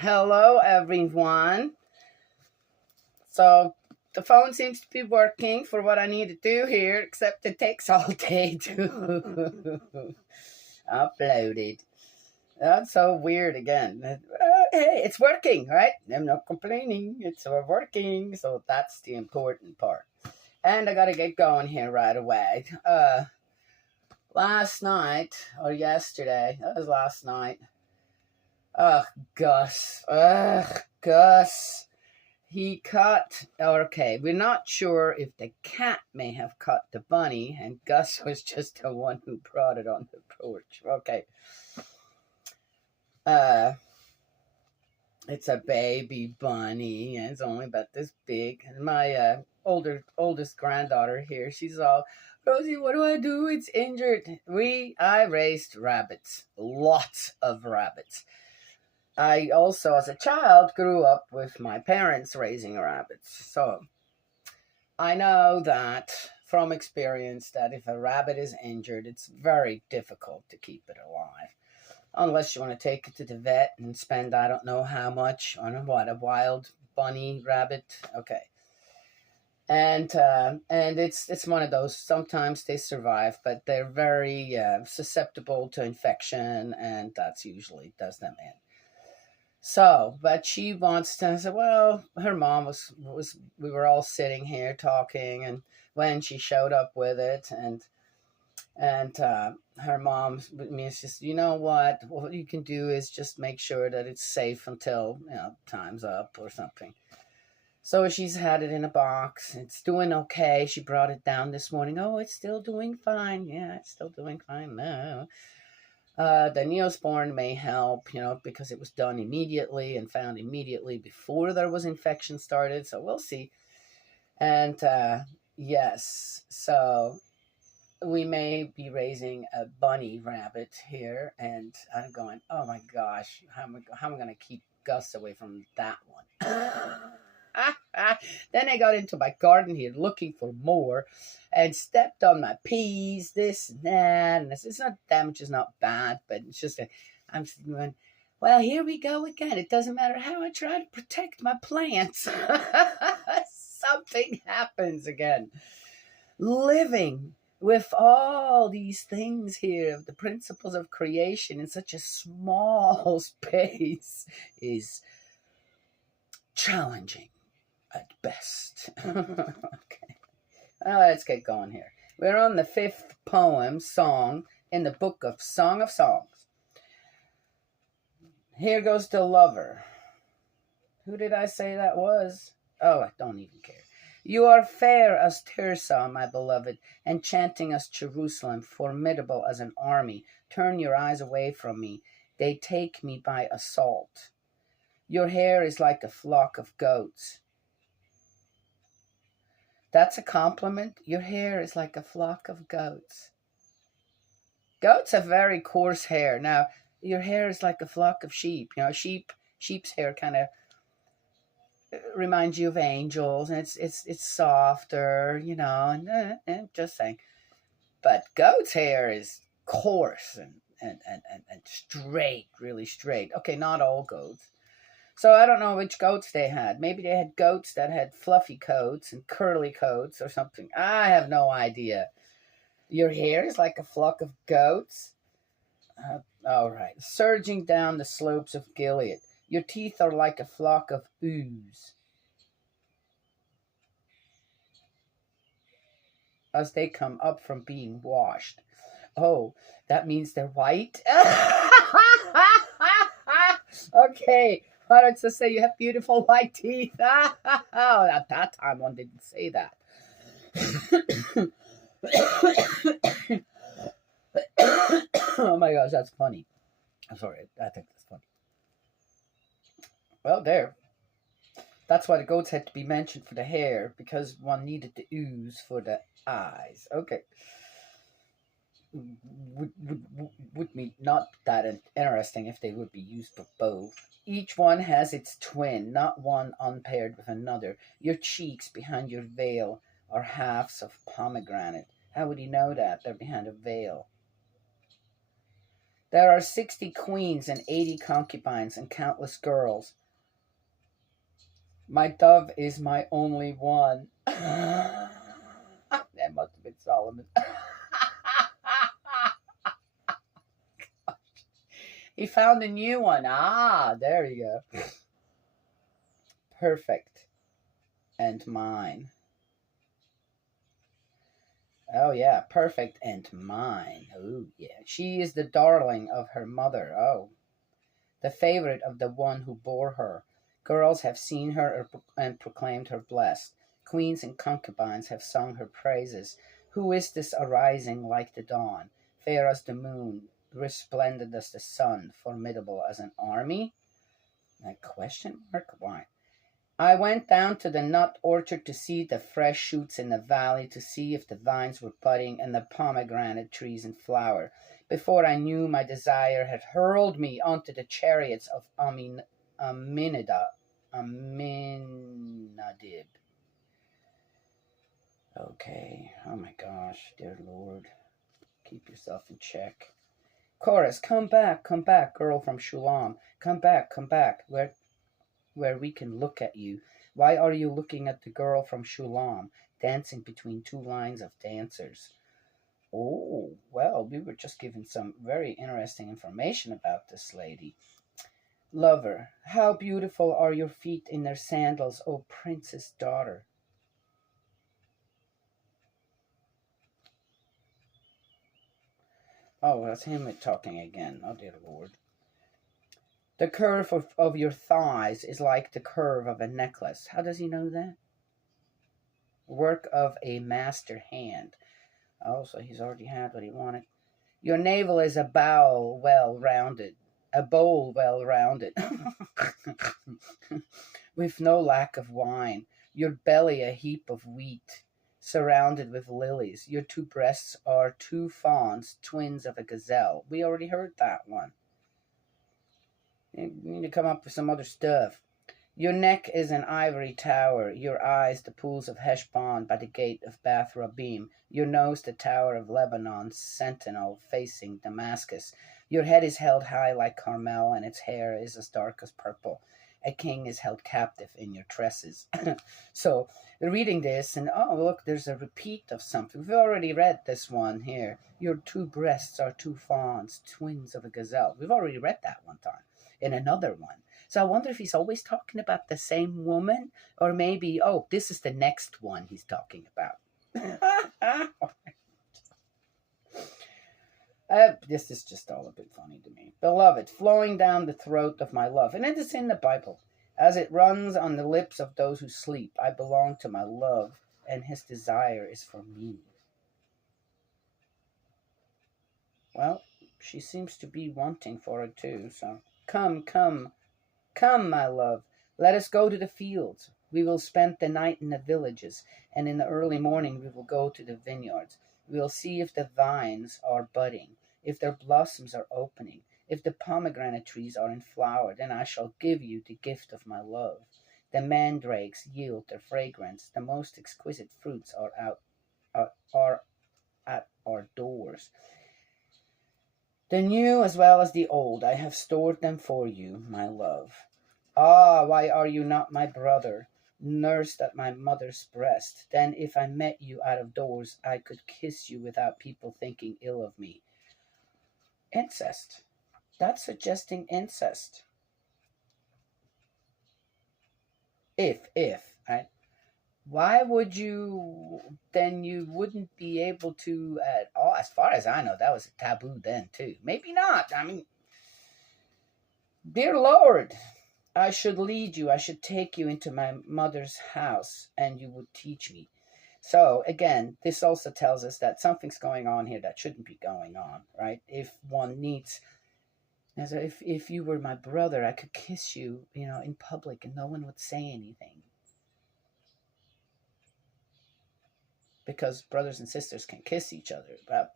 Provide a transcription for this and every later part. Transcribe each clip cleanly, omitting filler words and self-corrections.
Hello, everyone. So the phone seems to be working for what I need to do here, except it takes all day to upload it. That's so weird again. Hey, it's working, right? I'm not complaining. It's working, so that's the important part. And I gotta get going here right away. Last night or yesterday, that was last night. Ugh, Gus. Ugh, Gus. He cut, okay, we're not sure if the cat may have cut the bunny, and Gus was just the one who brought it on the porch. Okay. Uh, it's a baby bunny, and it's only about this big. And my oldest granddaughter here, she's all, Rosie, what do I do? It's injured. I raised rabbits, lots of rabbits. I also, as a child, grew up with my parents raising rabbits. So I know that from experience that if a rabbit is injured, it's very difficult to keep it alive. Unless you want to take it to the vet and spend I don't know how much on a wild bunny rabbit. Okay. And it's one of those. Sometimes they survive, but they're very susceptible to infection, and that's usually does them in. So, but she wants to say, well, her mom was we were all sitting here talking, and when she showed up with it, and her mom means just, you know what you can do is just make sure that it's safe until time's up or something. So she's had it in a box. It's doing okay. She brought it down this morning. Oh, it's still doing fine. Yeah, it's still doing fine now. The Neosporin may help, because it was done immediately and found immediately before there was infection started. So we'll see. And yes, so we may be raising a bunny rabbit here. And I'm going, oh my gosh, how am I going to keep Gus away from that one? Then I got into my garden here looking for more and stepped on my peas, this and that. And it's not damage is not bad, but it's just I'm going, well, here we go again. It doesn't matter how I try to protect my plants. Something happens again. Living with all these things here, the principles of creation in such a small space is challenging at best. Okay. Well, let's get going here. We're on the 5th song in the book of Song of Songs. Here goes the lover. Who did I say that was? Oh, I don't even care. You are fair as Tirzah, my beloved, enchanting as Jerusalem, formidable as an army. Turn your eyes away from me. They take me by assault. Your hair is like a flock of goats. That's a compliment. Your hair is like a flock of goats. Goats have very coarse hair. Now, your hair is like a flock of sheep. Sheep's hair kind of reminds you of angels, and it's softer, and just saying. But goat's hair is coarse and straight, really straight. Okay, not all goats. So I don't know which goats they had. Maybe they had goats that had fluffy coats and curly coats or something. I have no idea. Your hair is like a flock of goats? All right. Surging down the slopes of Gilead. Your teeth are like a flock of ewes as they come up from being washed. Oh, that means they're white? Okay. Why don't you say you have beautiful white teeth? Oh, at that time one didn't say that. Oh my gosh, that's funny. I'm sorry, I think that's funny. Well, there. That's why the goats had to be mentioned for the hair, because one needed the ooze for the eyes. Okay. Would be not that interesting if they would be used for both. Each one has its twin, not one unpaired with another. Your cheeks behind your veil are halves of pomegranate. How would he know that? They're behind a veil. There are 60 queens and 80 concubines and countless girls. My dove is my only one. That must have been Solomon. He found a new one. Ah, there you go. Perfect. And mine. Oh, yeah, perfect and mine. Oh, yeah. She is the darling of her mother. Oh, the favorite of the one who bore her. Girls have seen her and proclaimed her blessed. Queens and concubines have sung her praises. Who is this arising like the dawn, fair as the moon, resplendent as the sun, formidable as an army? A question mark? Why? I went down to the nut orchard to see the fresh shoots in the valley, to see if the vines were budding and the pomegranate trees in flower. Before I knew, my desire had hurled me onto the chariots of Aminadib. Okay. Oh my gosh, dear Lord. Keep yourself in check. Chorus, come back, girl from Shulam. Come back, where we can look at you. Why are you looking at the girl from Shulam, dancing between two lines of dancers? Oh, well, we were just given some very interesting information about this lady. Lover, how beautiful are your feet in their sandals, O princess daughter. Oh, that's him talking again. Oh, dear Lord. The curve of your thighs is like the curve of a necklace. How does he know that? Work of a master hand. Oh, so he's already had what he wanted. Your navel is a bowl well rounded. A bowl well rounded. With no lack of wine. Your belly a heap of wheat, surrounded with lilies. Your two breasts are two fawns, twins of a gazelle. We already heard that one. You need to come up with some other stuff. Your neck is an ivory tower, your eyes the pools of Heshbon by the gate of Bath Rabbim, your nose the tower of Lebanon, sentinel facing Damascus. Your head is held high like Carmel, and its hair is as dark as purple. A king is held captive in your tresses. So, reading this, and oh, look, there's a repeat of something. We've already read this one here. Your two breasts are two fawns, twins of a gazelle. We've already read that one time in another one. So I wonder if he's always talking about the same woman, or maybe, oh, this is the next one he's talking about. This is just all a bit funny to me. Beloved, flowing down the throat of my love, and it is in the Bible, as it runs on the lips of those who sleep. I belong to my love, and his desire is for me. Well, she seems to be wanting for it too, so come, my love, let us go to the fields. We will spend the night in the villages, and in the early morning we will go to the vineyards. We will see if the vines are budding, if their blossoms are opening, if the pomegranate trees are in flower. Then I shall give you the gift of my love. The mandrakes yield their fragrance. The most exquisite fruits are at our doors. The new as well as the old, I have stored them for you, my love. Ah, why are you not my brother, nursed at my mother's breast? Then if I met you out of doors, I could kiss you without people thinking ill of me. Incest. That's suggesting incest. Right? Why would you, then you wouldn't be able to at all, as far as I know, that was a taboo then too. Maybe not. I mean, dear Lord, I should lead you, I should take you into my mother's house, and you would teach me. So, again, this also tells us that something's going on here that shouldn't be going on, right? If one needs, as if you were my brother, I could kiss you, in public, and no one would say anything. Because brothers and sisters can kiss each other. But at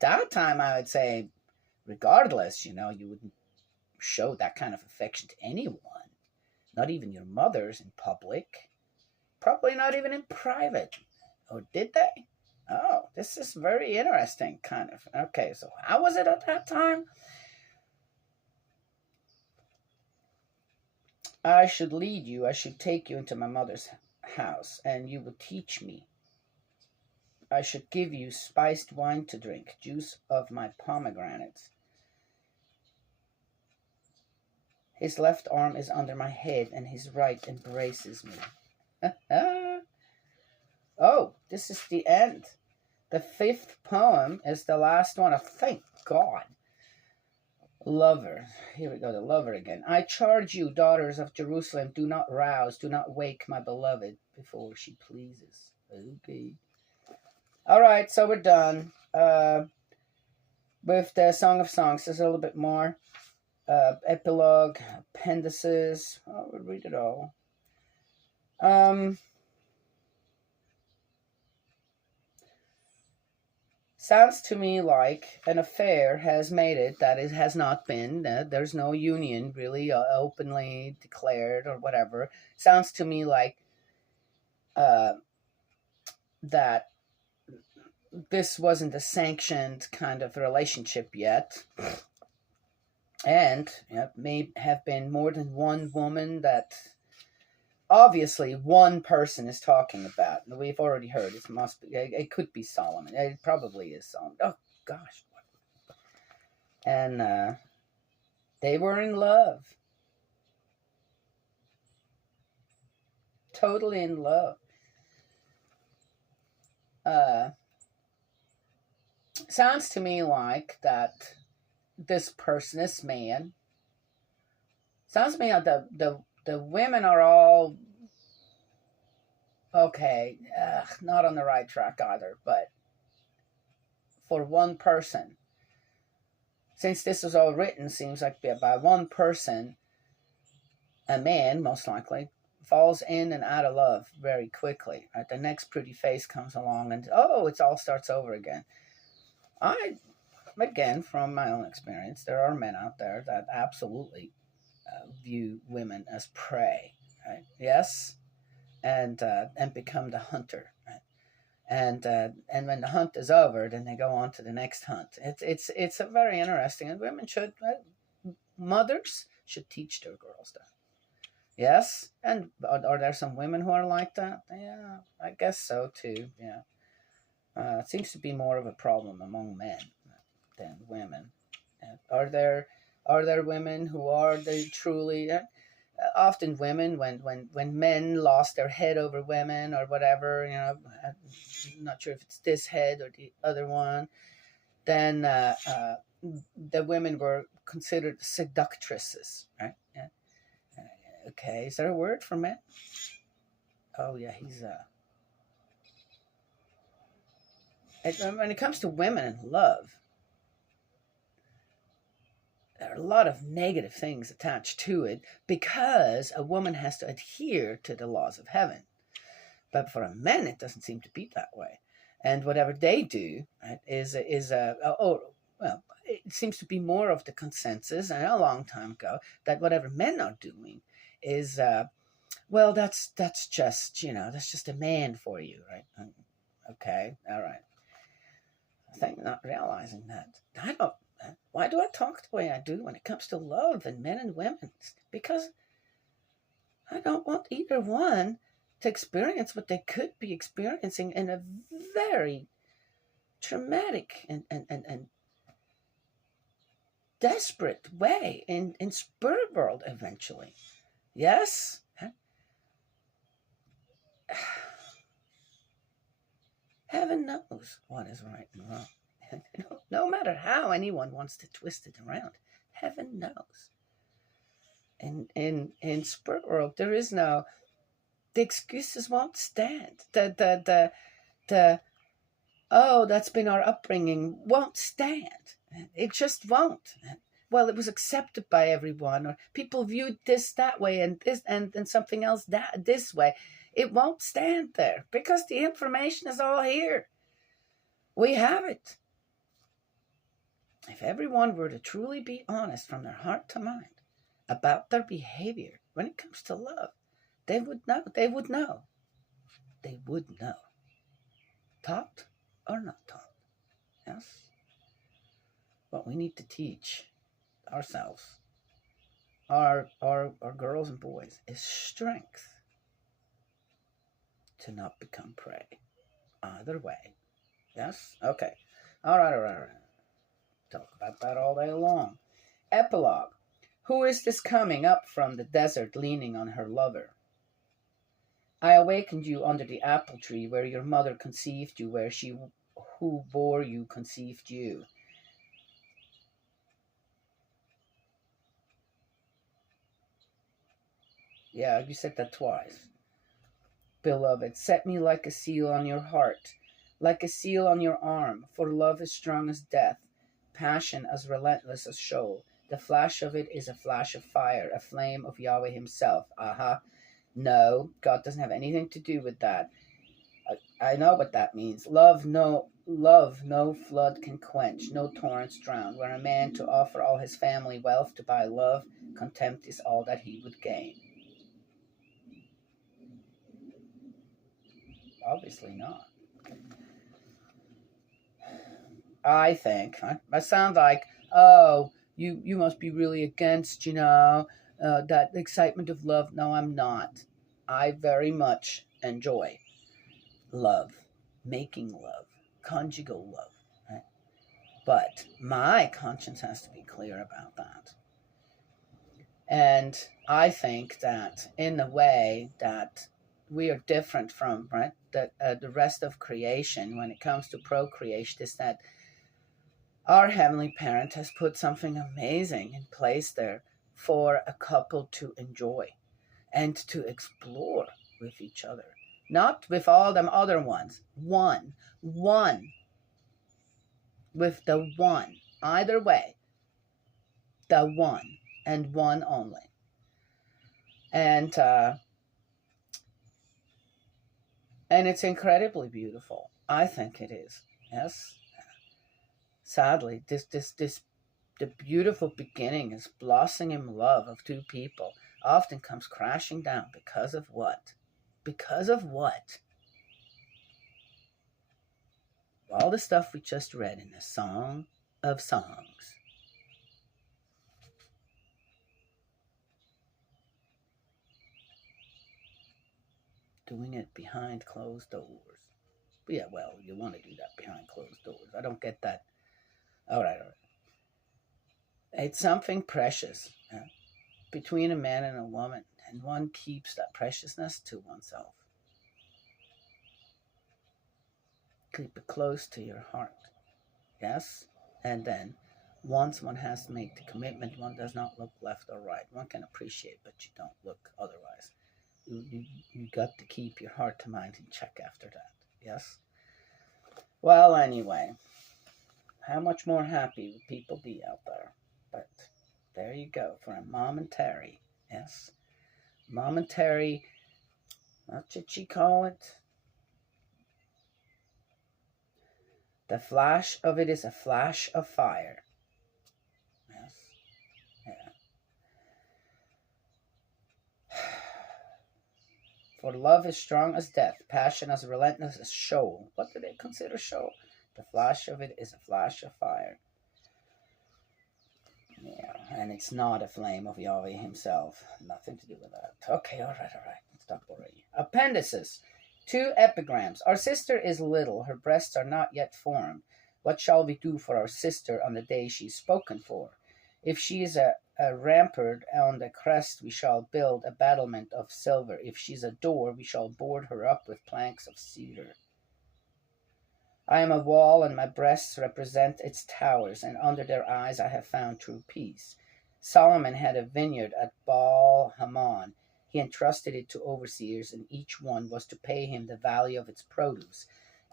that time, I would say, regardless, you wouldn't show that kind of affection to anyone. Not even your mothers in public. Probably not even in private. Or did they? Oh, this is very interesting, kind of. Okay, so how was it at that time? I should lead you, I should take you into my mother's house, and you will teach me. I should give you spiced wine to drink, juice of my pomegranates. His left arm is under my head, and his right embraces me. Oh, this is the end. The fifth poem is the last one. Oh, thank God. Lover. Here we go, the lover again. I charge you, daughters of Jerusalem, do not rouse, do not wake my beloved before she pleases. Okay. All right, so we're done with the Song of Songs. There's a little bit more. Epilogue, appendices. Oh, we'll read it all. Sounds to me like an affair has made it that it has not been. There's no union really openly declared or whatever. Sounds to me like that this wasn't a sanctioned kind of relationship yet. And may have been more than one woman that obviously one person is talking about. We've already heard it could be Solomon. It probably is Solomon. Oh gosh. And they were in love. Totally in love. Sounds to me like that this person, this man, sounds to me like the women are all okay, not on the right track either, but for one person, since this was all written, seems like by one person, a man, most likely, falls in and out of love very quickly. Right? The next pretty face comes along and, it all starts over again. Again, from my own experience, there are men out there that absolutely view women as prey, right? Yes, and become the hunter, right? And when the hunt is over, then they go on to the next hunt. It's a very interesting, and women should, mothers should teach their girls that. Yes, and are there some women who are like that? Yeah, I guess so too. Yeah, it seems to be more of a problem among men than women. Are there women who are they truly? Often women, when men lost their head over women or whatever, I'm not sure if it's this head or the other one, then the women were considered seductresses, right? Yeah. Okay, is there a word for men? Oh yeah, he's when it comes to women and love, there are a lot of negative things attached to it because a woman has to adhere to the laws of heaven. But for a man, it doesn't seem to be that way. And whatever they do, right, is well, it seems to be more of the consensus, and a long time ago, that whatever men are doing is, well, that's just, that's just a man for you, right? Okay, all right. I think not realizing that. Why do I talk the way I do when it comes to love and men and women? Because I don't want either one to experience what they could be experiencing in a very traumatic and desperate way in spirit world eventually. Yes? Heaven knows what is right and wrong. No matter how anyone wants to twist it around, heaven knows. In spirit world, there is no, the excuses won't stand. The that's been our upbringing won't stand. It just won't. Well, it was accepted by everyone, or people viewed this that way, and this and something else this way. It won't stand there because the information is all here. We have it. If everyone were to truly be honest from their heart to mind about their behavior when it comes to love, they would know. They would know. They would know. Thought? are not taught. Yes? What we need to teach ourselves, our girls and boys, is strength to not become prey. Either way. Yes? Okay. All right. Talk about that all day long. Epilogue. Who is this coming up from the desert leaning on her lover? I awakened you under the apple tree where your mother conceived you, where she who bore you conceived you. Yeah, you said that twice. Beloved, set me like a seal on your heart, like a seal on your arm, for love is strong as death, passion as relentless as Sheol. The flash of it is a flash of fire, a flame of Yahweh himself. Aha. No, God doesn't have anything to do with that. I know what that means. Love no flood can quench, no torrents drown. Were a man to offer all his family wealth to buy love, contempt is all that he would gain. Obviously not. I think. I sound like, oh, you must be really against, that excitement of love. No, I'm not. I very much enjoy love, making love, conjugal love. Right? But my conscience has to be clear about that. And I think that in the way that we are different from, right, the rest of creation when it comes to procreation is that our Heavenly Parent has put something amazing in place there for a couple to enjoy and to explore with each other. Not with all them other ones. One. With the one. Either way. The one. And one only. And it's incredibly beautiful. I think it is. Yes. Sadly, the beautiful beginning, is blossoming love of two people, often comes crashing down because of what? Because of what? All the stuff we just read in the Song of Songs. Doing it behind closed doors. Yeah, well, you want to do that behind closed doors. I don't get that. All right. It's something precious between a man and a woman, and one keeps that preciousness to oneself. Keep it close to your heart. Yes? And then, once one has to make the commitment, one does not look left or right. One can appreciate, but you don't look otherwise. You got to keep your heart to mind in check after that. Yes? Well, anyway, how much more happy would people be out there? But there you go, for a momentary, yes? Momentary, what did she call it? The flash of it is a flash of fire. Yes. Yeah. For love is strong as death, passion as relentless as Sheol. What do they consider Sheol? The flash of it is a flash of fire. Yeah, and it's not a flame of Yahweh himself. Nothing to do with that. Okay, all right. Stop already. Appendices. 2 epigrams. Our sister is little. Her breasts are not yet formed. What shall we do for our sister on the day she is spoken for? If she is a rampart on the crest, we shall build a battlement of silver. If she is a door, we shall board her up with planks of cedar. I am a wall, and my breasts represent its towers, and under their eyes I have found true peace. Solomon had a vineyard at Baal Hamon. He entrusted it to overseers, and each one was to pay him the value of its produce,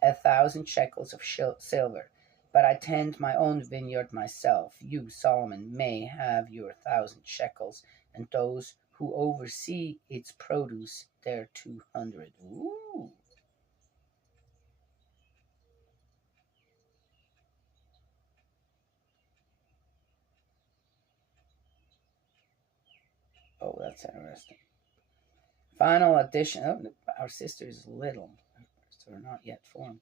1,000 shekels of silver. But I tend my own vineyard myself. You, Solomon, may have your 1,000 shekels, and those who oversee its produce their 200. Ooh. Oh, that's interesting. Final addition. Oh, our sister is little, so are not yet formed.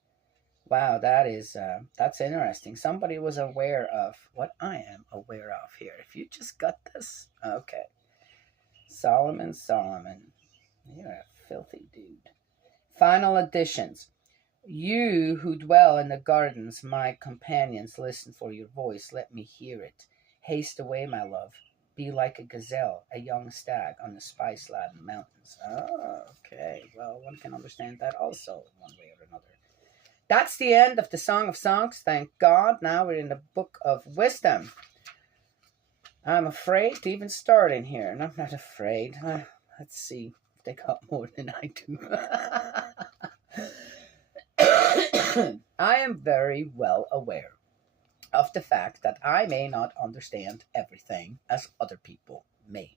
Wow, that's interesting. Somebody was aware of what I am aware of here. If you just got this, okay. Solomon, you're a filthy dude. Final additions. You who dwell in the gardens, my companions, listen for your voice. Let me hear it. Haste away, my love. Be like a gazelle, a young stag on the spice-laden mountains. Oh, okay. Well, one can understand that also, one way or another. That's the end of the Song of Songs. Thank God. Now we're in the Book of Wisdom. I'm afraid to even start in here, and I'm not afraid. Let's see if they got more than I do. I am very well aware of the fact that I may not understand everything as other people may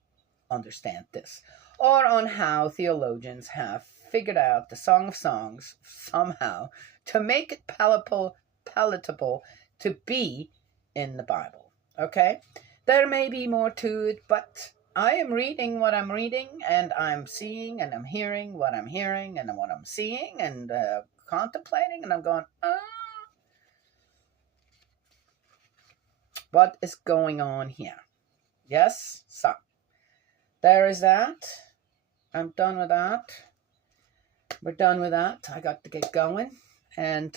understand this, or on how theologians have figured out the Song of Songs somehow to make it palatable to be in the Bible. Okay? There may be more to it, but I am reading what I'm reading, and I'm seeing and I'm hearing what I'm hearing, and what I'm seeing and contemplating, and I'm going, what is going on here? Yes? So, there is that. I'm done with that. We're done with that. I got to get going. And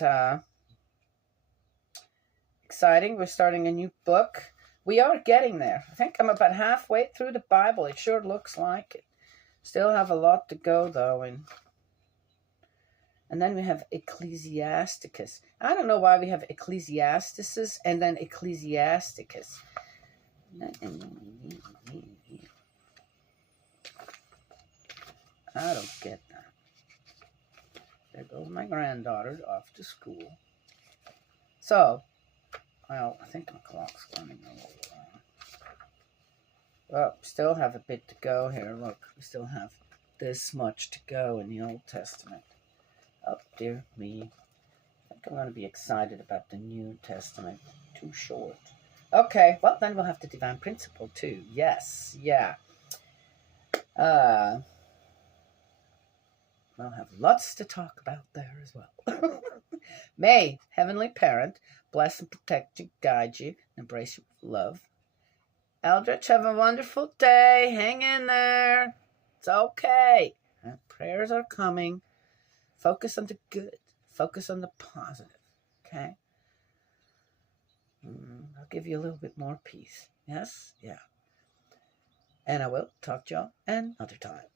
exciting. We're starting a new book. We are getting there. I think I'm about halfway through the Bible. It sure looks like it. Still have a lot to go, though. And then we have Ecclesiasticus. I don't know why we have Ecclesiasticus and then Ecclesiasticus. I don't get that. There goes my granddaughter off to school. So, well, I think my clock's running a little long. Well, still have a bit to go here. Look, we still have this much to go in the Old Testament. Oh, dear me. I think I'm going to be excited about the New Testament. Too short. Okay, well, then we'll have the Divine Principle, too. Yes, yeah. We'll have lots to talk about there as well. May Heavenly Parent bless and protect you, guide you, and embrace you with love. Eldritch, have a wonderful day. Hang in there. It's okay. Prayers are coming. Focus on the good. Focus on the positive. Okay? I'll give you a little bit more peace. Yes? Yeah. And I will talk to y'all another time.